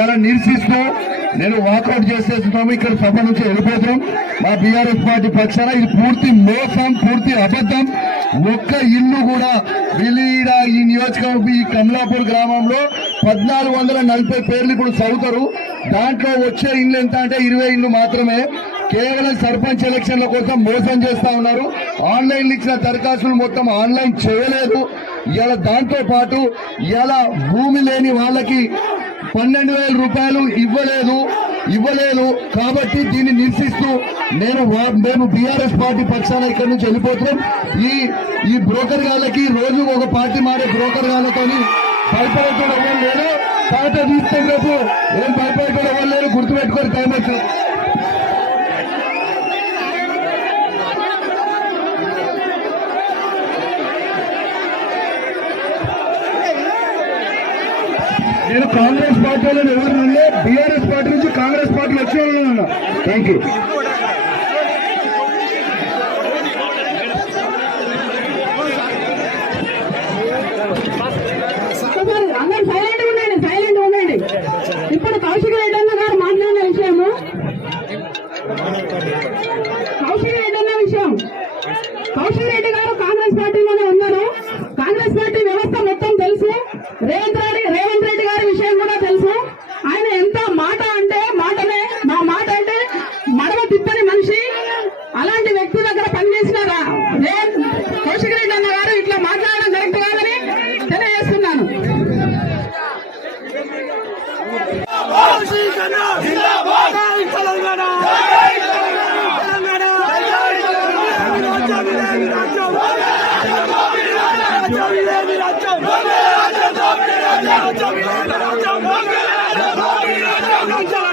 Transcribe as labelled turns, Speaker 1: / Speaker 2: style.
Speaker 1: ఇలా నిరసిస్తూ నేను వాకౌట్ చేసేస్తున్నాము ఇక్కడ సభ నుంచి వెళ్ళిపోతాం. మా బీఆర్ఎస్ పార్టీ పక్షాన ఇది పూర్తి మోసం పూర్తి అబద్ధం. ఒక్క ఇల్లు కూడా విలీడ ఈ నియోజకవర్గం ఈ కమలాపూర్ గ్రామంలో పద్నాలుగు వందల నలభై పేర్లు ఇప్పుడు చదువుతారు. దాంట్లో వచ్చే ఇండ్లు ఎంత అంటే ఇరవై ఇండ్లు మాత్రమే. కేవలం సర్పంచ్ ఎలక్షన్ల కోసం మోసం చేస్తా ఉన్నారు. ఆన్లైన్ ఇచ్చిన దరఖాస్తులు మొత్తం ఆన్లైన్ చేయలేదు. ఇలా దాంతో పాటు ఇలా భూమి లేని వాళ్ళకి పన్నెండు వేల రూపాయలు ఇవ్వలేదు ఇవ్వలేదు కాబట్టి దీన్ని నిరసిస్తూ నేను వా- మేము బీఆర్ఎస్ పార్టీ పక్షాన ఇక్కడ నుంచి వెళ్ళిపోతున్నాం. ఈ ఈ బ్రోకర్ గాళ్ళకి రోజు ఒక పార్టీ మారే బ్రోకర్ గాళ్ళతో భయపడేటోడు లేదు పాట తీస్తే రేపు ఏం భయపడేటోడు లేదు గుర్తుపెట్టుకొని టైం వచ్చింది నేను కాంగ్రెస్ పార్టీలో ఎవరు బీఆర్ఎస్ పార్టీ నుంచి కాంగ్రెస్ పార్టీ వచ్చిన వాళ్ళని థ్యాంక్ యూ
Speaker 2: వ్యక్తి కౌశిక్ రెడ్డి అన్న గారు ఇట్లా మాట్లాడడం కరెక్ట్ కాదని తెలియజేస్తున్నాను.
Speaker 3: రాజ్యం